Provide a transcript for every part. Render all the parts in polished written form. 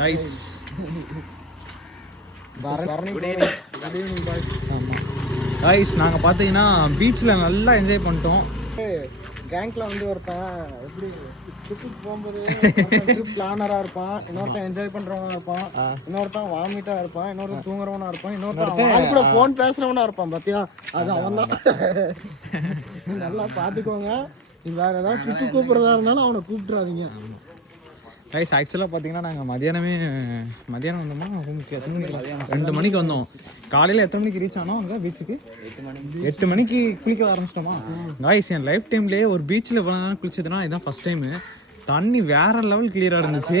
Guys guys நாங்கள் பார்த்தீங்கன்னா பீச்சில் நல்லா என்ஜாய் பண்ணிட்டோம். கேங்க்ல வந்து ஒருத்தன் எப்படி ட்ரிப்புக்கு போகும்போது ட்ரிப் பிளானரா இருப்பான், இன்னொருத்தன் என்ஜாய் பண்றவனா இருப்பான், இன்னொருத்தன் வாமிட்டா இருப்பான், இன்னொருத்தன் தூங்குறவனா இருப்பான், இன்னொருத்தன் கூட போன் பேசுறவனா இருப்பான். பாத்தியா, அது அவன் தான். நல்லா பாத்துக்கோங்க. வேற ஏதாவது ட்ரிப்பு கூப்பிடுறதா இருந்தாலும் அவனை கூப்பிட்டுறாதீங்க. கைஸ் ஆக்சுவலாக பார்த்தீங்கன்னா நாங்கள் மதியானம் வந்தோமா, ரூமுக்கு எத்தனை மணிக்கு 2 மணிக்கு வந்தோம். காலையில் எத்தனை மணிக்கு ரீச் ஆனோம் அங்கே பீச்சுக்கு? 8 மணிக்கு குளிக்க ஆரம்பிச்சிட்டோமா. கைஸ் என் லைஃப் டைம்லேயே ஒரு பீச்சில் இவ்வளோ நேரம் குளிச்சதுன்னா இதுதான் ஃபர்ஸ்ட் டைமு. தண்ணி வேற லெவல் கிளியரா இருந்துச்சு.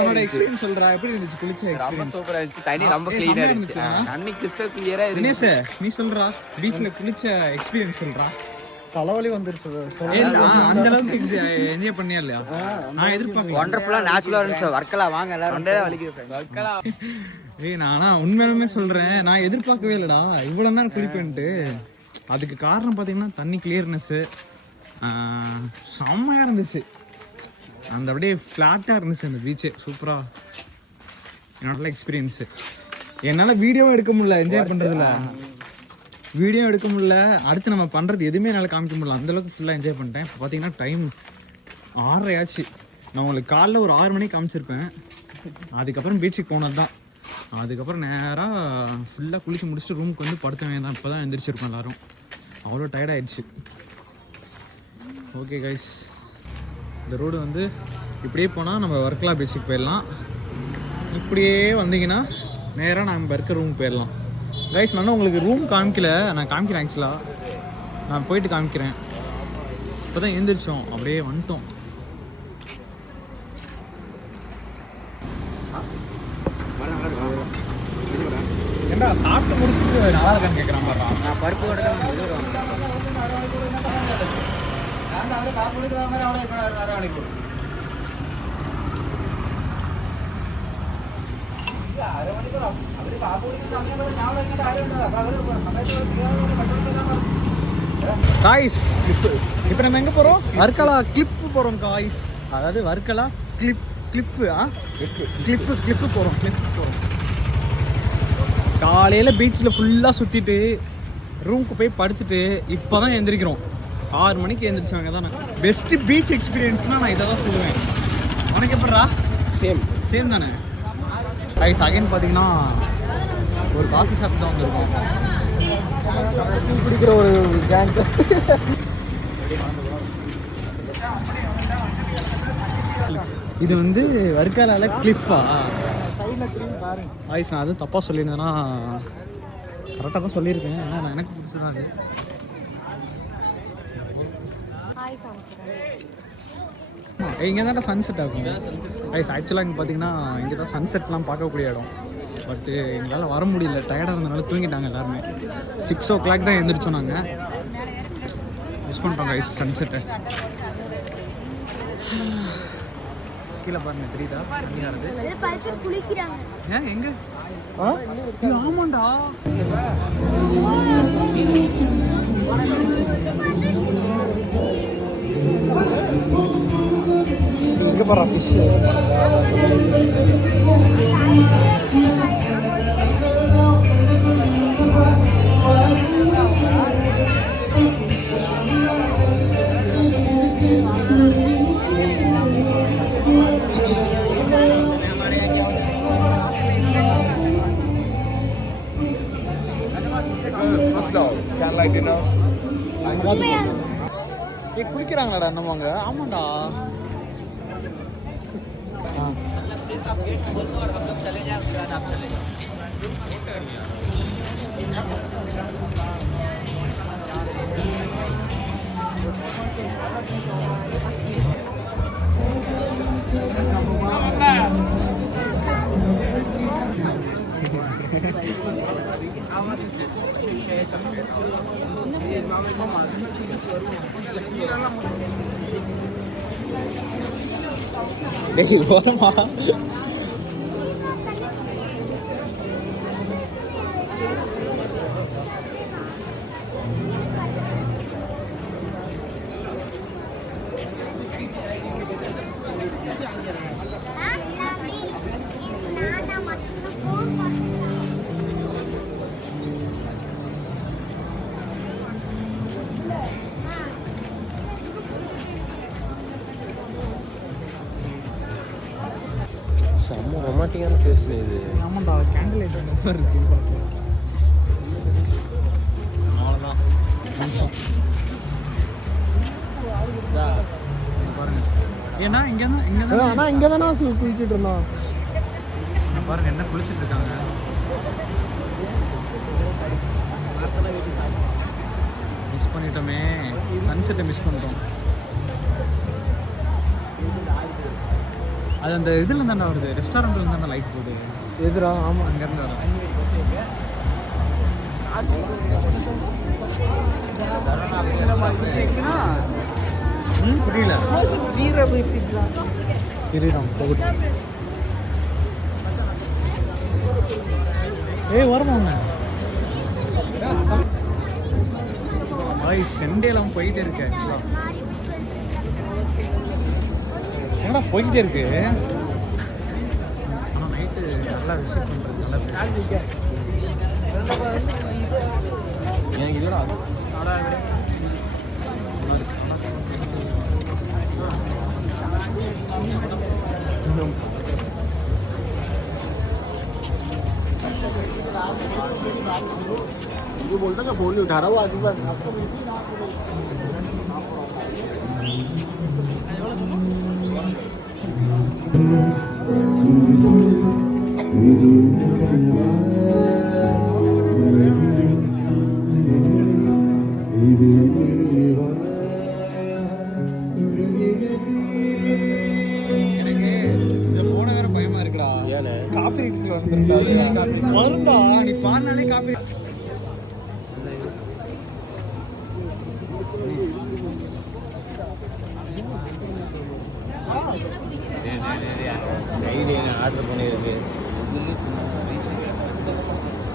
உன்னோட எக்ஸ்பீரியன்ஸ் சொல்றா, எப்படி இருந்துச்சு குளிச்ச எக்ஸ்பீரியன்ஸ்? சூப்பரா இருந்துச்சு. தண்ணி ரொம்ப கிளீனா இருந்துச்சு. தண்ணி கிறிஸ்டல் கிளியரா இருந்துச்சு. தினேஷ் நீ சொல்றா, பீச்ல குளிச்ச எக்ஸ்பீரியன்ஸ் சொல்றா. தலைவலி வந்துருச்சு. அந்த அளவுக்கு என்ஜாய் பண்ணியா இல்லையா? நான் எதிர்பார்க்கல. வண்டர்ஃபுல்லா நேச்சுரலா இருந்துச்சு. வர்க்கலா வாங்க எல்லாரும் வலிக்குது. வர்க்கலா நானா உண்மையாலுமே சொல்றேன், நான் எதிர்பார்க்கவே இல்லடா இவ்வளவு நேரம் குளிப்பேன்ட்டு. அதுக்கு காரணம் பாத்தீங்கன்னா தண்ணி கிளியர்னஸ் செம்மையா இருந்துச்சு. அந்த அப்படியே ஃபிளாட்டா இருந்துச்சு அந்த பீச்சு. சூப்பரா என்னோட எக்ஸ்பீரியன்ஸ். என்னால வீடியோவும் எடுக்க முடியல, என்ஜாய் பண்றதுல வீடியோ எடுக்க முடியல. அடுத்து நம்ம பண்றது எதுவுமே என்னால் காமிக்க முடியல. அந்த அளவுக்கு ஃபுல்லாக என்ஜாய் பண்ணிட்டேன். இப்போ பார்த்தீங்கன்னா டைம் 6:30 ஆச்சு. நான் உங்களுக்கு காலைல ஒரு 6 மணிக்கு காமிச்சிருப்பேன். அதுக்கப்புறம் பீச்சுக்கு போனது தான். அதுக்கப்புறம் நேராக ஃபுல்லாக குளிச்சு முடிச்சுட்டு ரூமுக்கு வந்து படுத்த வேண்டாம். இப்போ தான் எழுந்திரிச்சிருப்போம் எல்லாரும். அவ்வளோ டயர்டாயிடுச்சு. ஓகே கைஸ், இந்த ரோடு வந்து இப்படியே போனால் நம்ம வர்க்கலா பீச்சுக்கு போயிடலாம். இப்படியே வந்தீங்கன்னா நேராக நம்ம இருக்க ரூமுக்கு போயிடலாம். கைஸ் நான் உங்களுக்கு ரூம் காமிக்கல, நான் காமிக்கிறேன். ஆக்சுவலாக நான் போயிட்டு காமிக்கிறேன். இப்போ தான் எழுந்திரிச்சோம், அப்படியே வந்துட்டோம். ஏண்டா சாப்பிட்டு முடிச்சுட்டு நல்லா இருக்கான்னு கேட்குறான் பாரு. நான் பருப்பு கூட காய்ஸ் இப்போ நம்ம எங்கே போகிறோம்? வர்க்கலா கிளிப்பு போகிறோம் காய்ஸ். அதாவது வர்க்கலா கிளிப்பு போகிறோம். காலையில் பீச்சில் ஃபுல்லாக சுற்றிட்டு ரூமுக்கு போய் படுத்துட்டு இப்போ தான் எழுந்திரிக்கிறோம். 6 மணிக்கு எழுந்திரிச்சவங்க தான். பெஸ்ட்டு பீச் எக்ஸ்பீரியன்ஸ்னால் நான் இதை தான் சொல்லுவேன். உனக்கு எப்படா? சேம் தானே கைஸ். அகைன் பார்த்தீங்கன்னா ஒரு காஃபி ஷாப் தான் வந்திருக்கோம். பிடிக்கிற ஒரு கேங். இது வந்து வர்க்கலால கிளிஃபா? ஆயிஸ் நான் அதுவும் தப்பாக சொல்லியிருந்தேன்னா கரெக்டாக தான் சொல்லியிருக்கேன். ஏன்னா நான் எனக்கு பிடிச்சதான் அது. இங்கே தான் சன்செட் ஆகும் கைஸ். ஆக்சுவலாக இங்கே பார்த்தீங்கன்னா இங்கே தான் சன்செட்லாம் பார்க்கக்கூடிய இடம். பட்டு எங்களால் வர முடியல, டயர்டாக இருந்தனால தூங்கிட்டாங்க எல்லாருமே. 6 o'clock தான் எழுந்திரிச்சோம் நாங்கள். மிஸ் பண்ணிட்டோம் கைஸ் சன்செட்டை. கீழே பாருங்க, தெரியுதா தண்ணி வருது. ஏன் எங்க? ஆமாண்டா, இங்க பாரு ஃபிஷ். குளிக்கிறாங்களாடா என்னமாங்க? ஆமாண்டா. டேய் போறமா. செம்ம ரொமாட்டிக்கான டேஸ்ட் இது. ஆமாண்டா கேண்டில் லைட் அந்த மாதிரி இருக்குன்னு பார்த்து அவ்வளோதான் நிமிஷம் பாருங்க. ஏன்னா இங்கே தான் ஆனால் இங்கே தானே குளிச்சுட்டு இருந்தோம். பாருங்க என்ன குளிச்சுட்டு இருக்காங்க. மிஸ் பண்ணிட்டோமே, சன்செட்டை மிஸ் பண்ணிட்டோம். அது அந்த இதில் தானே வருது, ரெஸ்டாரண்ட்டில் தானே லைட் போகுது. எதிரா? ஆமாம், அங்கேருந்து வரும். புரியல. கிரீடம் ஏய் வருவாங்க. செண்டேலாம் போயிட்டே இருக்கு. ஆக்சுவலாக என்னடா போயிட்டே இருக்கு. ஆனால் நைட்டு நல்லா விசிட் பண்ணுறது நல்லா எனக்கு இதோட ये बोलता मैं फोन नहीं उठा रहा हूँ आजू बाजू आपको வரும்டா. நீ பாடினாலே காப்பி. ஆர்டர் பண்ணியிருக்கு.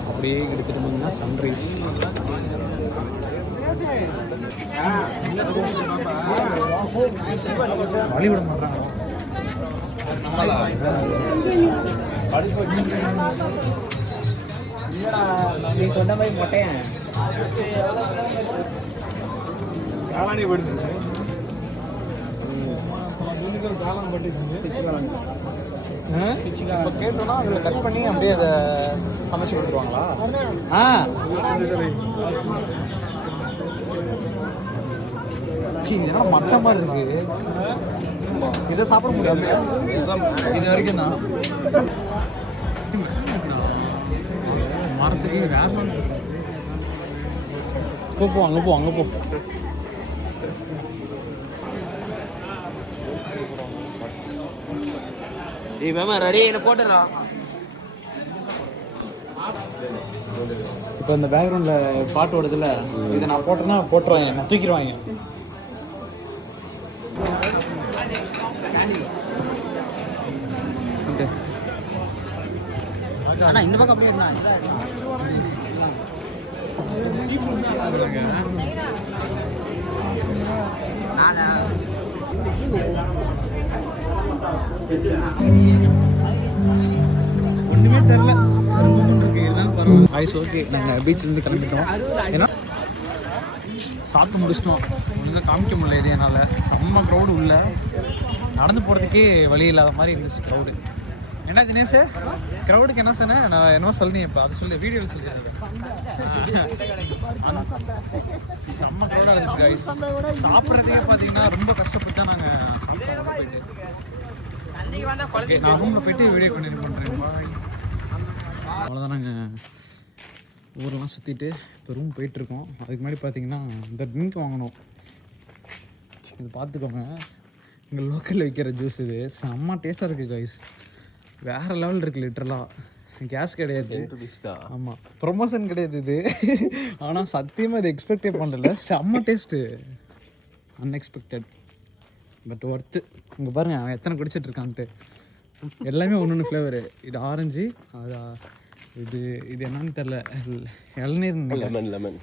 அப்படியே எடுத்துட்டு இருந்தீங்கன்னா சன்ரைஸ். வழிவிட மாட்டாங்க. நீ சொன்ன மாதிரி மொட்டையன் காலாணி படுது. இப்போ கேட்டோம்னா அதில் கட் பண்ணி அப்படியே அதை சமைச்சு கொடுத்துருவாங்களா? இதெல்லாம் மட்டமாக இருக்கு. இதை சாப்பிட முடியாது. இது வரைக்கும் தான் மரத்துக்கு வேற. போ அங்கே போ அங்கே போ. டேய் மாமா ரெடி என்ன போட்டுறா. இப்போ இந்த பேக்ரவுண்டில் பாட்டு ஓடுதுல்ல, இதை நான் போட்டேன்னா போட்டுருவாங்க, நான் தூக்கிடுவாங்க. ஆனால் இந்த பக்கம் அப்படியே ஒன்றுமே தெரில. இருக்கு இருந்தாலும் பரவாயில்ல. Ice okay. நாங்கள் பீச்சிலேருந்து கிளம்பிட்டோம். ஏன்னா சாப்பிட்டு முடிச்சிட்டோம். ஒன்றும் காமிக்க முடியல இது என்னால். செம்ம க்ரௌடு உள்ள. நடந்து போகிறதுக்கே வழி இல்லாத மாதிரி இருந்துச்சு க்ரௌடு. என்ன தினேஷ், க்ரௌடுக்கு என்ன சொன்னேன்? நான் என்னவோ சொல்லினேன். இப்போ அதை சொல்லி வீடியோவில் சொல்லிடுறேன். செம்ம க்ரௌடாக இருந்துச்சு கைஸ். சாப்பிட்றதுக்கே பார்த்தீங்கன்னா ரொம்ப கஷ்டப்பட்டு தான் நாங்கள் சாப்பிட்டோம். போயிட்டு ஓகே, நான் ரூமில் போயிட்டு வீடியோ கண்டினியூ பண்ணுறேன். பாய். அவ்வளோதான். நாங்கள் ஊரெல்லாம் சுற்றிட்டு இப்போ ரூம் போயிட்டுருக்கோம். அதுக்கு முன்னாடி பார்த்தீங்கன்னா இந்த ட்ரிங்க் வாங்கணும். இது பார்த்துக்கோங்க, இங்கே லோக்கலில் விற்கிற ஜூஸ். இது செம்ம டேஸ்ட்டாக இருக்குது கைஸ். வேறு லெவல் இருக்குது. லிட்டரலாக கேஸ் கிடையாது. ஆமாம், ப்ரொமோஷன் கிடையாது இது. ஆனால் சத்தியமாக இது எக்ஸ்பெக்டே பண்ணல. செம்ம டேஸ்ட்டு, அன்எக்ஸ்பெக்டட் பட் ஒர்த்து. இங்கே பாருங்க அவன் எத்தனை குடிச்சிட்டு இருக்கான்ட்டு. எல்லாமே ஒன்று ஃப்ளேவரு. இது ஆரஞ்சு, அது இது என்னன்னு தெரில, இளநீர். லெமன்